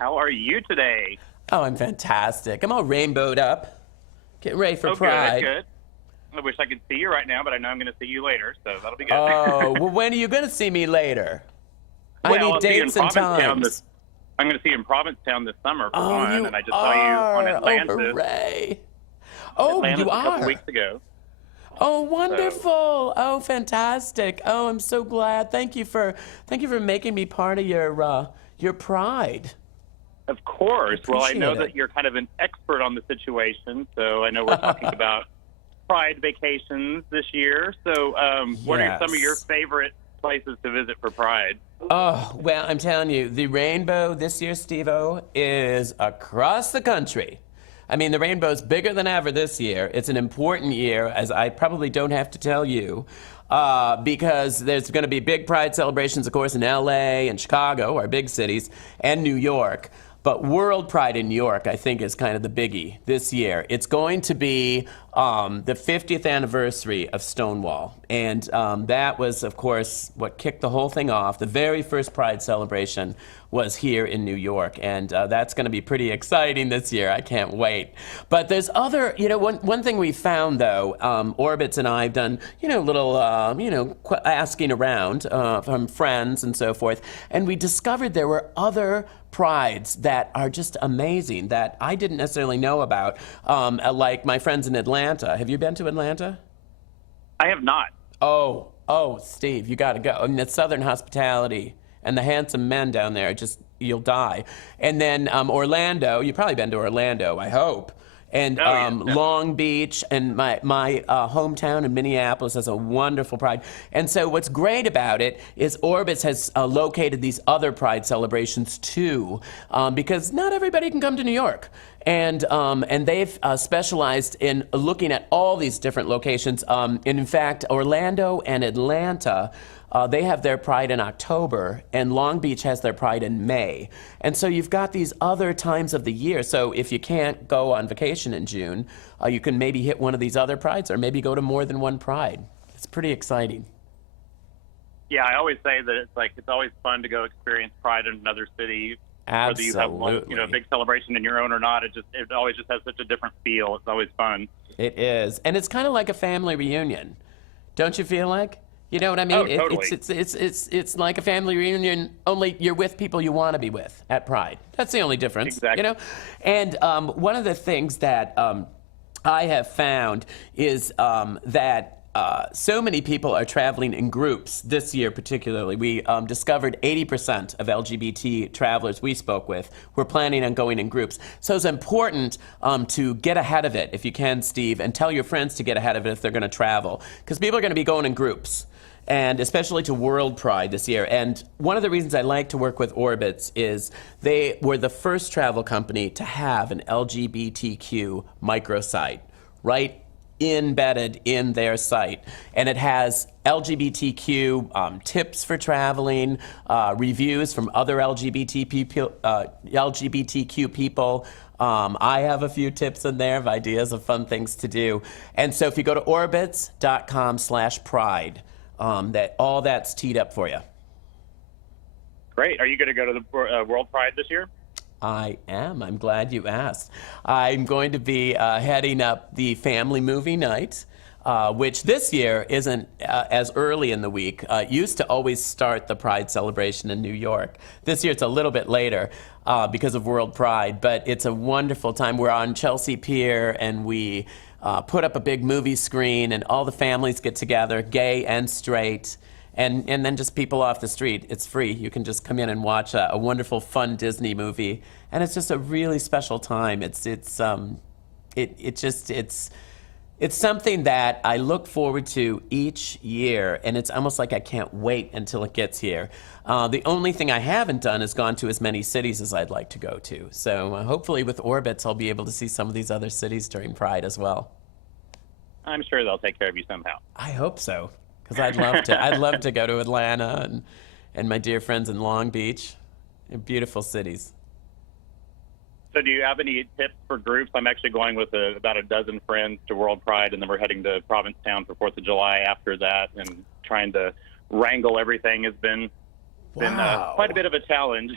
How are you today? Oh, I'm fantastic. I'm all rainbowed up, getting ready for Oh, Pride. good. I wish I could see you right now, but I know I'm going to see you later, so that'll be good. Oh, well, when are you going to see me later? I Well, need I'll see you in dates and Provincetown times. I'm going to see you in Provincetown this summer for Oh, one, you and I just saw you on are. Oh, Atlantis, hooray. Oh, you a couple are. weeks ago. Oh, So, wonderful. Oh, fantastic. Oh, I'm so glad. Thank you for making me part of your pride. of course. Well, I know Appreciate that it. you're kind of an expert on the situation, so I know we're talking about Pride vacations this year. So, what are some of your Yes. favorite places to visit for Pride? Oh, well, I'm telling you, the rainbow this year, Steve-O, is across the country. I mean, the rainbow's bigger than ever this year. It's an important year, as I probably don't have to tell you, because there's going to be big Pride celebrations, of course, in LA and Chicago, our big cities, and New York. But World Pride in New York, I think, is kind of the biggie this year. It's going to be the 50th anniversary of Stonewall. And that was, of course, what kicked the whole thing off. The very first Pride celebration was here in New York. And that's going to be pretty exciting this year. I can't wait. But there's other, one thing we found, though, Orbitz and I have done, little, asking around from friends and so forth. And we discovered there were other prides that are just amazing that I didn't necessarily know about, like my friends in Atlanta. Have you been to Atlanta? I have not. Oh, Steve, you got to go. I mean, the Southern hospitality and the handsome men down there, just you'll die. And then Orlando, you've probably been to Orlando, I hope. And Oh, yeah, definitely. Long Beach and my hometown in Minneapolis has a wonderful Pride. And so what's great about it is Orbitz has located these other Pride celebrations too, because not everybody can come to New York. And they've specialized in looking at all these different locations. And in fact, Orlando and Atlanta, they have their Pride in October, and Long Beach has their Pride in May. And so you've got these other times of the year. So if you can't go on vacation in June, you can maybe hit one of these other Prides or maybe go to more than one Pride. It's pretty exciting. Yeah, I always say that it's always fun to go experience Pride in another city. Whether you have one, Absolutely. a big celebration in your own or not, it always just has such a different feel. It's always fun. It is. And it's kind of like a family reunion. Don't you feel like? You know what I mean? Oh, totally. It's like a family reunion, only you're with people you want to be with at Pride. That's the only difference, Exactly. And one of the things that I have found is that so many people are traveling in groups this year particularly. We discovered 80% of LGBT travelers we spoke with were planning on going in groups. So it's important to get ahead of it if you can, Steve, and tell your friends to get ahead of it if they're going to travel. Because people are going to be going in groups, and especially to World Pride this year. And one of the reasons I like to work with Orbitz is they were the first travel company to have an LGBTQ microsite, right embedded in their site. And it has LGBTQ tips for traveling, reviews from other LGBTQ people. I have a few tips in there of ideas of fun things to do. And so if you go to orbitz.com/pride, all that's teed up for you. Great. Are you going to go to the World Pride this year? I am. I'm glad you asked. I'm going to be heading up the family movie night, which this year isn't as early in the week. It used to always start the Pride celebration in New York. This year it's a little bit later because of World Pride, but it's a wonderful time. We're on Chelsea Pier, and we put up a big movie screen, and all the families get together, gay and straight. And then just people off the street. It's free. You can just come in and watch a wonderful, fun Disney movie, and it's just a really special time. It's something that I look forward to each year, and it's almost like I can't wait until it gets here. The only thing I haven't done is gone to as many cities as I'd like to go to. So hopefully with Orbitz, I'll be able to see some of these other cities during Pride as well. I'm sure they'll take care of you somehow. I hope so. Because I'd love to. I'd love to go to Atlanta and my dear friends in Long Beach. They're beautiful cities. So do you have any tips for groups? I'm actually going with about a dozen friends to World Pride, and then we're heading to Provincetown for 4th of July after that, and trying to wrangle everything has been been Wow. quite a bit of a challenge.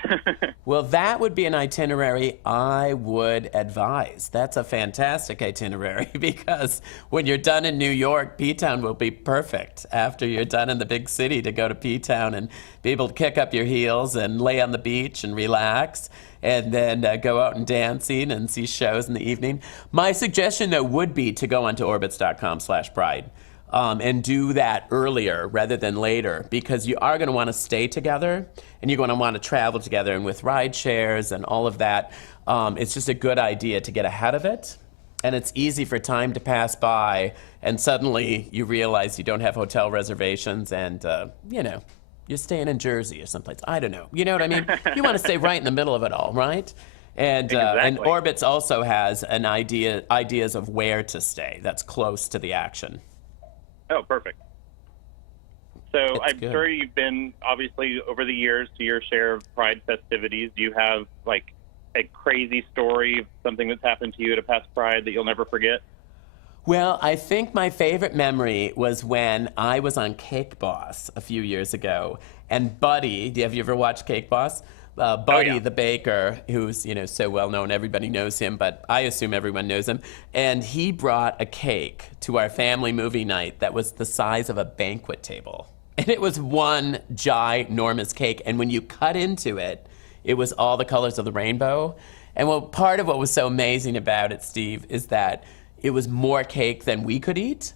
Well, that would be an itinerary I would advise. That's a fantastic itinerary because when you're done in New York, P-Town will be perfect after you're done in the big city to go to P-Town and be able to kick up your heels and lay on the beach and relax and then go out and dancing and see shows in the evening. My suggestion, though, would be to go onto orbitz.com/pride. And do that earlier rather than later because you are going to want to stay together and you're going to want to travel together. And with ride shares and all of that, it's just a good idea to get ahead of it. And it's easy for time to pass by and suddenly you realize you don't have hotel reservations and, you're staying in Jersey or someplace. I don't know. You know what I mean? You want to stay right in the middle of it all, right? And Exactly. Orbitz also has an ideas of where to stay that's close to the action. Oh, perfect. So It's I'm good. sure you've been, obviously, over the years to your share of Pride festivities. Do you have, like, a crazy story of something that's happened to you at a past Pride that you'll never forget? Well, I think my favorite memory was when I was on Cake Boss a few years ago, and Buddy, have you ever watched Cake Boss? Buddy, yeah. the baker, who's so well known, everybody knows him, but I assume everyone knows him. And he brought a cake to our family movie night that was the size of a banquet table, and it was one ginormous cake. And when you cut into it, it was all the colors of the rainbow. And part of what was so amazing about it, Steve, is that it was more cake than we could eat.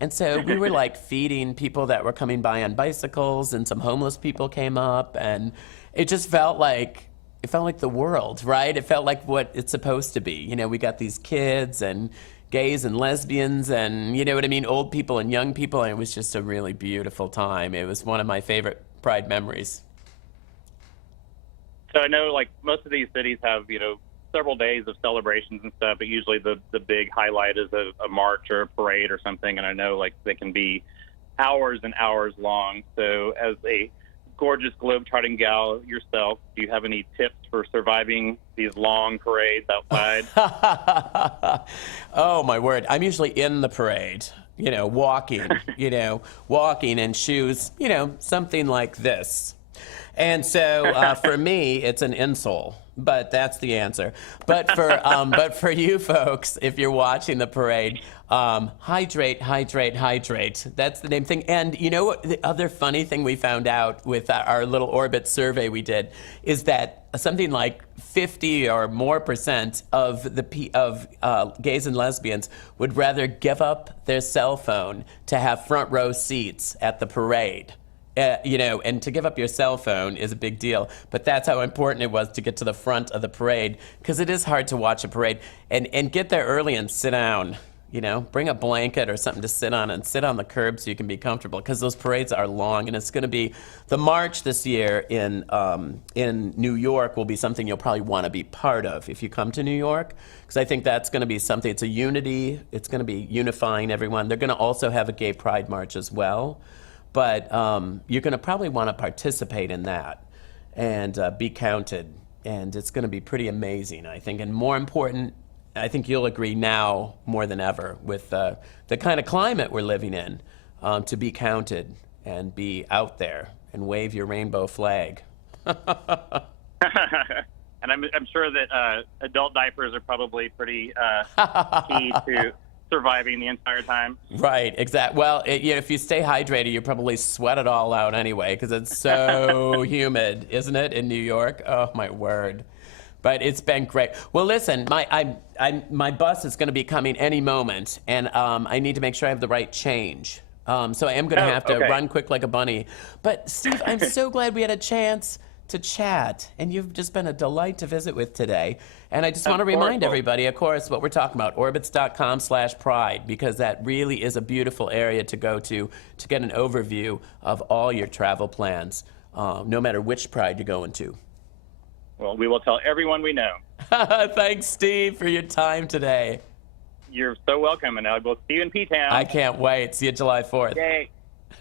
And so we were like feeding people that were coming by on bicycles, and some homeless people came up, and it just felt like the world, right? It felt like what it's supposed to be. We got these kids and gays and lesbians and, you know what I mean, old people and young people, and it was just a really beautiful time. It was one of my favorite Pride memories. So I know, like, most of these cities have, several days of celebrations and stuff, but usually the big highlight is a march or a parade or something. And I know, like, they can be hours and hours long. So as a gorgeous globe-trotting gal yourself, do you have any tips for surviving these long parades outside? Oh, my word. I'm usually in the parade, walking, walking in shoes, something like this. And so for me, it's an insole, but that's the answer. But for you folks, if you're watching the parade, hydrate, hydrate, hydrate. That's the name thing. And you know what? The other funny thing we found out with our little Orbitz survey we did is that something like 50 or more % of gays and lesbians would rather give up their cell phone to have front row seats at the parade. And to give up your cell phone is a big deal, but that's how important it was to get to the front of the parade, because it is hard to watch a parade. And get there early and sit down, bring a blanket or something to sit on and sit on the curb so you can be comfortable, because those parades are long. And it's going to be, the march this year in New York will be something you'll probably want to be part of if you come to New York, because I think that's going to be something, it's a unity, it's going to be unifying everyone. They're going to also have a gay pride march as well. But you're going to probably want to participate in that and be counted. And it's going to be pretty amazing, I think. And more important, I think you'll agree now more than ever with the kind of climate we're living in, to be counted and be out there and wave your rainbow flag. And I'm sure that adult diapers are probably pretty key to surviving the entire time. Right, exactly. Well, if you stay hydrated, you probably sweat it all out anyway, because it's so humid, isn't it, in New York? Oh, my word. But it's been great. Well, listen, my bus is going to be coming any moment, and I need to make sure I have the right change. So I am going to have to run quick like a bunny. But, Steve, I'm so glad we had a chance to chat, and you've just been a delight to visit with today. And I just want to remind everybody, of course, what we're talking about, orbitz.com/pride, because that really is a beautiful area to go to get an overview of all your travel plans, no matter which pride you're going to. Well, we will tell everyone we know. Thanks, Steve, for your time today. You're so welcome, and we'll see you in P-Town. I can't wait. See you July 4th. Yay.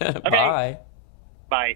Okay. Bye. Bye.